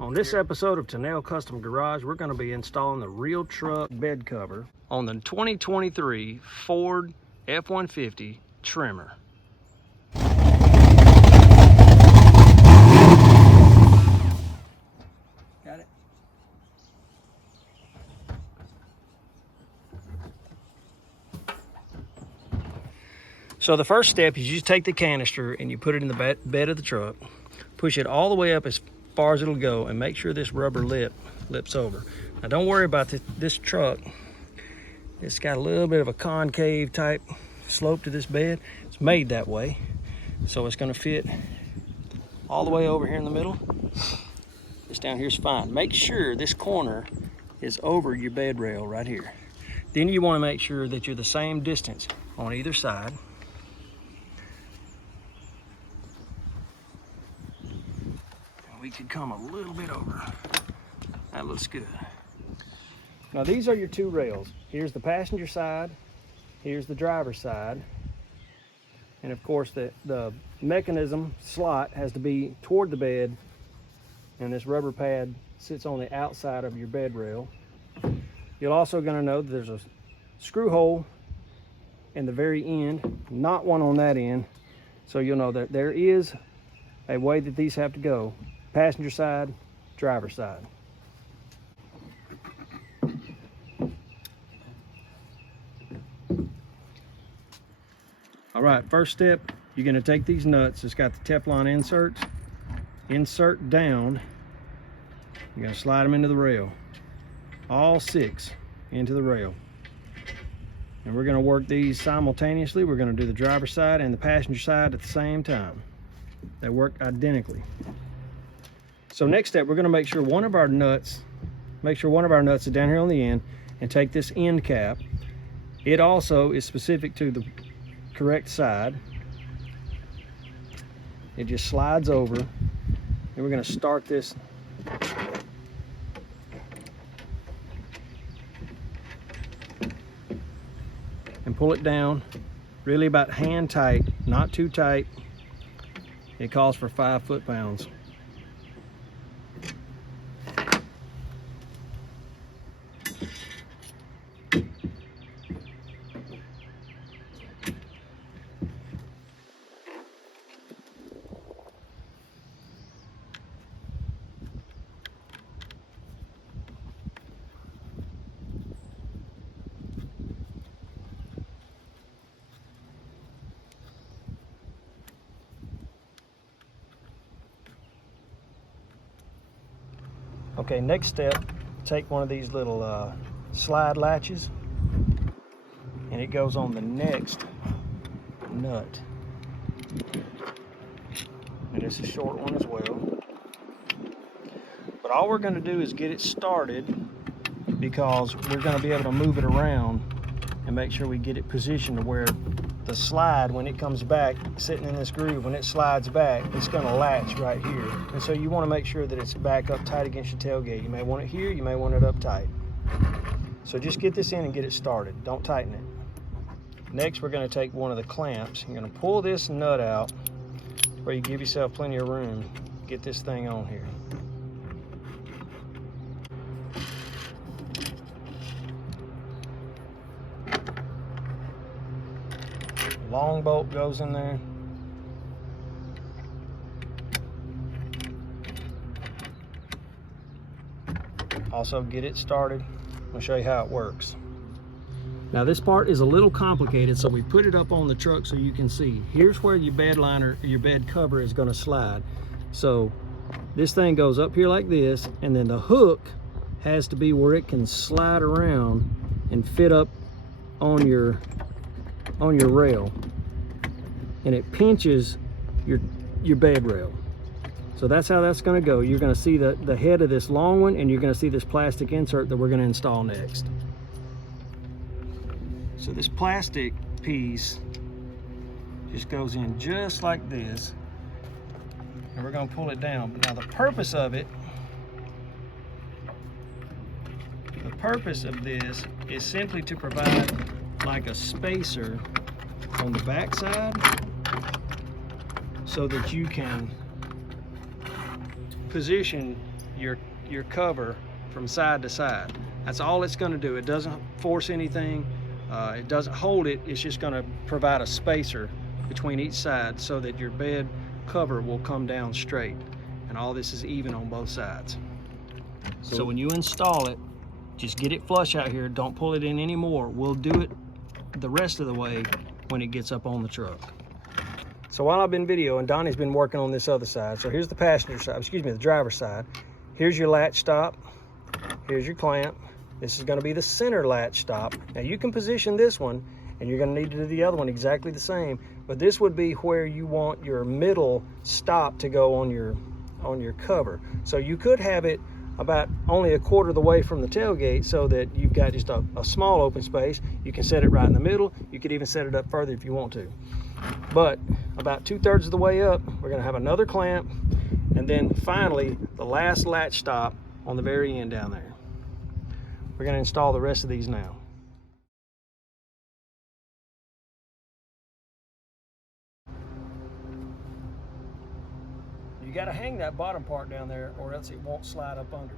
On this episode of Tennell Custom Garage, we're going to be installing the REALTRUCK bed cover on the 2023 Ford F-150 Tremor. Got it? So the first step is you just take the canister and you put it in the bed of the truck, push it all the way up as far as it'll go, and make sure this rubber lips over. Now don't worry about this truck. It's got a little bit of a concave type slope to this bed. It's made that way, so it's going to fit all the way over here in the middle. This down here is fine. Make sure this corner is over your bed rail right here. Then you want to make sure that you're the same distance on either side. We could come a little bit over. That looks good. Now these are your two rails. Here's the passenger side, here's the driver's side. And of course the mechanism slot has to be toward the bed, and this rubber pad sits on the outside of your bed rail. You're also going to know that there's a screw hole in the very end, not one on that end. So you'll know that there is a way that these have to go. Passenger side, driver's side. All right, first step, you're going to take these nuts. It's got the Teflon inserts. Insert down. You're going to slide them into the rail. All 6 into the rail. And we're going to work these simultaneously. We're going to do the driver's side and the passenger side at the same time. They work identically. So next step, we're going to make sure one of our nuts is down here on the end, and take this end cap. It also is specific to the correct side. It just slides over, and we're going to start this and pull it down really about hand tight, not too tight. It calls for 5 foot-pounds. Okay, next step, take one of these little slide latches, and it goes on the next nut. And it's a short one as well. But all we're going to do is get it started, because we're going to be able to move it around and make sure we get it positioned to where the slide, when it comes back, sitting in this groove, when it slides back, it's going to latch right here. And so you want to make sure that it's back up tight against your tailgate. You may want it here, you may want it up tight. So just get this in and get it started. Don't tighten it. Next, we're going to take one of the clamps. You're going to pull this nut out where you give yourself plenty of room. Get this thing on here. Long bolt goes in there. Also get it started. I'll show you how it works. Now this part is a little complicated, so we put it up on the truck so you can see. Here's where your bed liner, your bed cover is going to slide. So this thing goes up here like this, and then the hook has to be where it can slide around and fit up on your rail, and it pinches your bed rail. So that's how that's going to go. You're going to see the head of this long one, and you're going to see this plastic insert that we're going to install next. So this plastic piece just goes in just like this, and we're going to pull it down. But now the purpose of this is simply to provide like a spacer on the back side, so that you can position your cover from side to side. That's all it's going to do. It doesn't force anything. It doesn't hold it. It's just going to provide a spacer between each side so that your bed cover will come down straight. And all this is even on both sides. So when you install it, just get it flush out here. Don't pull it in anymore. We'll do it the rest of the way when it gets up on the truck. So while I've been videoing, Donnie's been working on this other side. So here's the passenger side, excuse me, the driver's side. Here's your latch stop. Here's your clamp. This is going to be the center latch stop. Now you can position this one, and you're going to need to do the other one exactly the same, but this would be where you want your middle stop to go on your cover. So you could have it about only a quarter of the way from the tailgate so that you've got just a small open space. You can set it right in the middle. You could even set it up further if you want to. But about 2/3 of the way up, we're going to have another clamp, and then finally the last latch stop on the very end down there. We're going to install the rest of these now. You got to hang that bottom part down there or else it won't slide up under.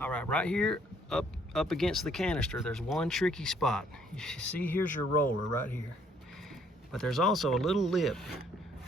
All right, right here up against the canister, there's one tricky spot. You see, here's your roller right here. But there's also a little lip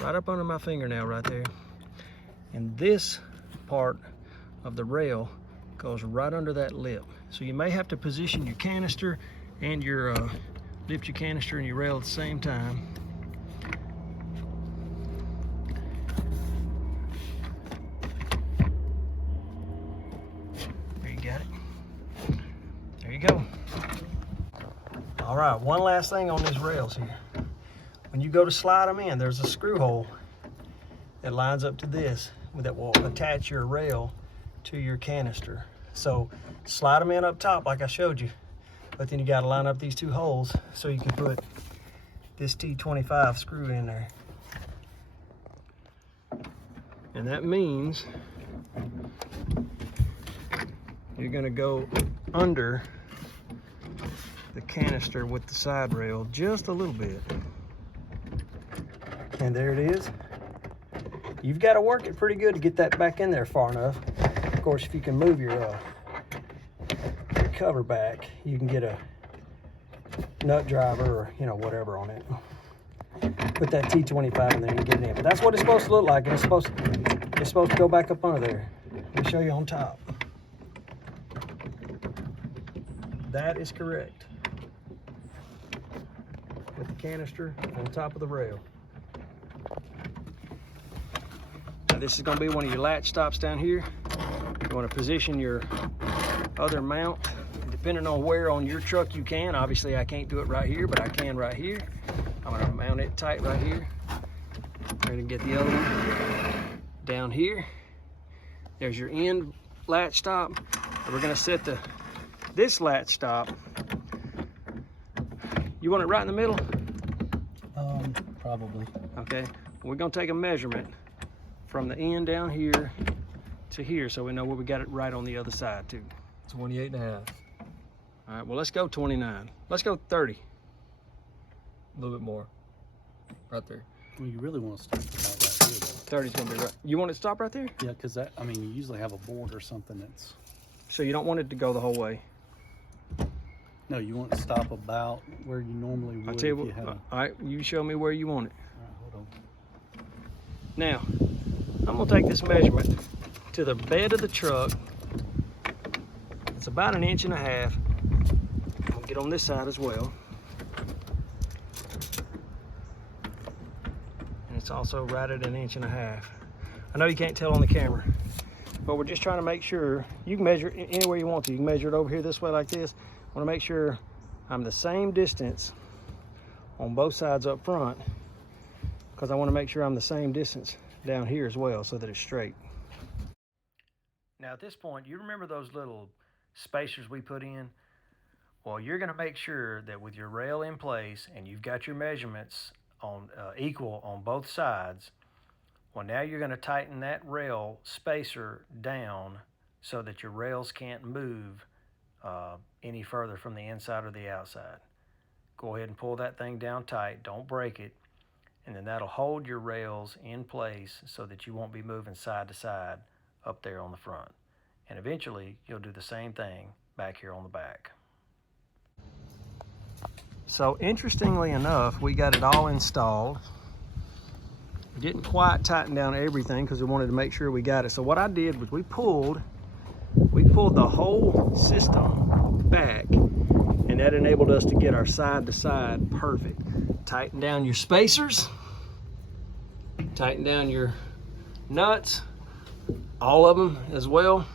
right up under my fingernail right there. And this part of the rail goes right under that lip. So you may have to position your canister and your lift your canister and your rail at the same time. There you got it. There you go. All right, one last thing on these rails here. When you go to slide them in, there's a screw hole that lines up to this that will attach your rail to your canister. So slide them in up top like I showed you, but then you got to line up these two holes so you can put this T25 screw in there. And that means you're going to go under the canister with the side rail just a little bit. And there it is. You've got to work it pretty good to get that back in there far enough. Of course, if you can move your cover back, you can get a nut driver or, you know, whatever on it. Put that T25 in there and get it in. But that's what it's supposed to look like. And it's supposed to go back up under there. Let me show you on top. That is correct. With the canister on top of the rail. Now this is going to be one of your latch stops down here. You want to position your other mount. Depending on where on your truck you can. Obviously I can't do it right here, but I can right here. I'm going to mount it tight right here. Ready to get the other one down here. There's your end latch stop. And we're going to set this latch stop. You want it right in the middle? Probably. Okay. We're going to take a measurement from the end down here to here so we know where we got it right on the other side too. 28 and a half. All right, well, let's go 29. Let's go 30. A little bit more. Right there. Well, you really want to start about right here, 30's gonna be right. You want it to stop right there? though. Yeah, because that, I mean, you usually have a board or something that's... So you don't want it to go the whole way? No, you want to stop about where you normally would. I'll tell you if what, had a... all right, you show me where you want it. All right, hold on. Now, I'm gonna take this measurement to the bed of the truck. It's about 1.5 inches. I'll get on this side as well. And it's also right at 1.5 inches. I know you can't tell on the camera, but we're just trying to make sure. You can measure it anywhere you want to. You can measure it over here this way like this. I want to make sure I'm the same distance on both sides up front, because I want to make sure I'm the same distance down here as well so that it's straight. Now at this point, you remember those little spacers we put in? Well, you're going to make sure that with your rail in place and you've got your measurements on equal on both sides. Well, now you're going to tighten that rail spacer down so that your rails can't move any further from the inside or the outside. go ahead and pull that thing down tight. Don't break it. And then that'll hold your rails in place so that you won't be moving side to side up there on the front. And eventually you'll do the same thing back here on the back. So interestingly enough, we got it all installed. We didn't quite tighten down everything because we wanted to make sure we got it. So what I did was we pulled the whole system back, and that enabled us to get our side to side perfect. Tighten down your spacers, tighten down your nuts, all of them as well.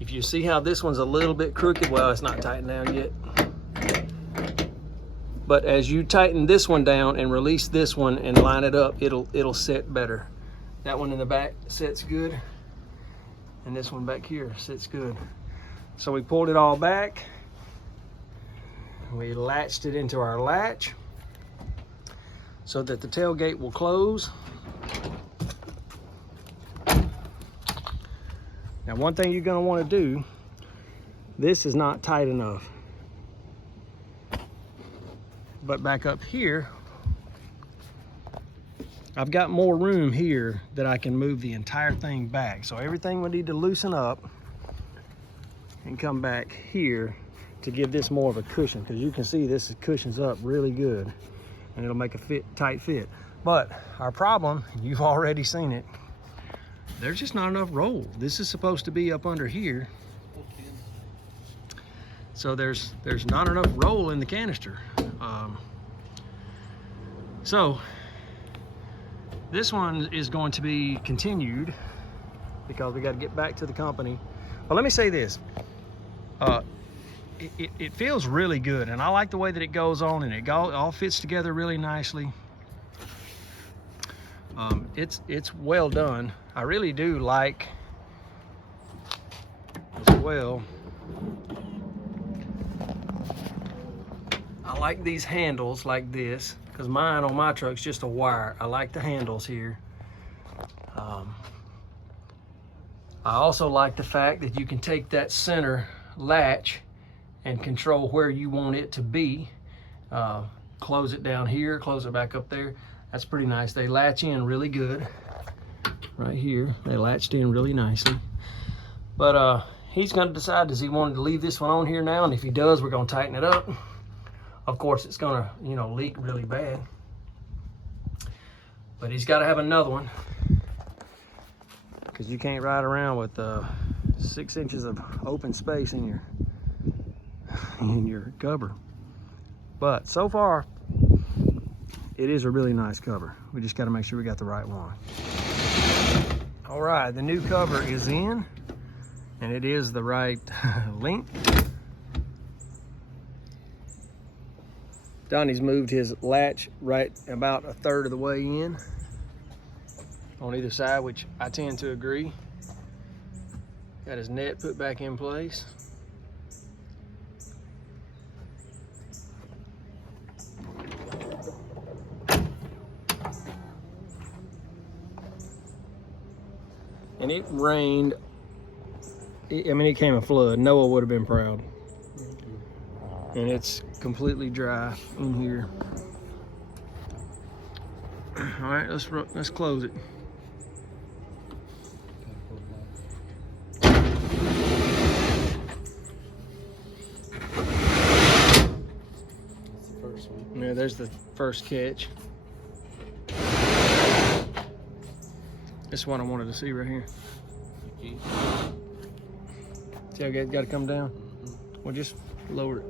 If you see how this one's a little bit crooked, well, it's not tightened down yet. But as you tighten this one down and release this one and line it up, it'll set better. That one in the back sits good, and this one back here sits good. So we pulled it all back. We latched it into our latch so that the tailgate will close. Now, one thing you're going to want to do, this is not tight enough. But back up here, I've got more room here that I can move the entire thing back. So everything will need to loosen up and come back here to give this more of a cushion, because you can see this cushions up really good and it'll make a tight fit. But our problem, you've already seen it, there's just not enough roll. This is supposed to be up under here. So there's not enough roll in the canister. So this one is going to be continued because we got to get back to the company. But let me say this, it feels really good, and I like the way that it goes on, and it all fits together really nicely. It's well done. I really do like as well. I like these handles like this, because mine on my truck's just a wire. I like the handles here. I also like the fact that you can take that center latch and control where you want it to be. Close it down here, close it back up there. That's pretty nice. They latch in really good. Right here, they latched in really nicely. But he's gonna decide, does he want to leave this one on here now? And if he does, we're gonna tighten it up. Of course, it's gonna, leak really bad. But he's gotta have another one, because you can't ride around with 6 inches of open space in your cover. But so far, it is a really nice cover. We just gotta make sure we got the right one. All right, the new cover is in, and it is the right length. Donnie's moved his latch right about 1/3 of the way in on either side, which I tend to agree. Got his net put back in place. And it rained. It came a flood. Noah would have been proud. And it's completely dry in here. All right, let's close it. Yeah, there's the first catch. This is what I wanted to see right here. See how it's got to come down? Well, just lower it.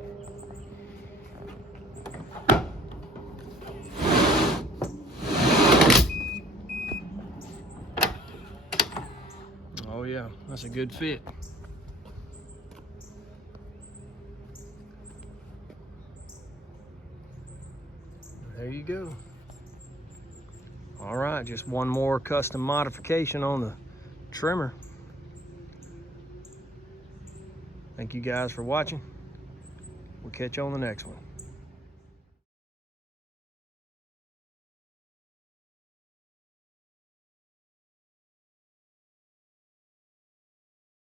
Oh yeah, that's a good fit. There you go. All right, just one more custom modification on the Tremor. Thank you guys for watching. We'll catch you on the next one.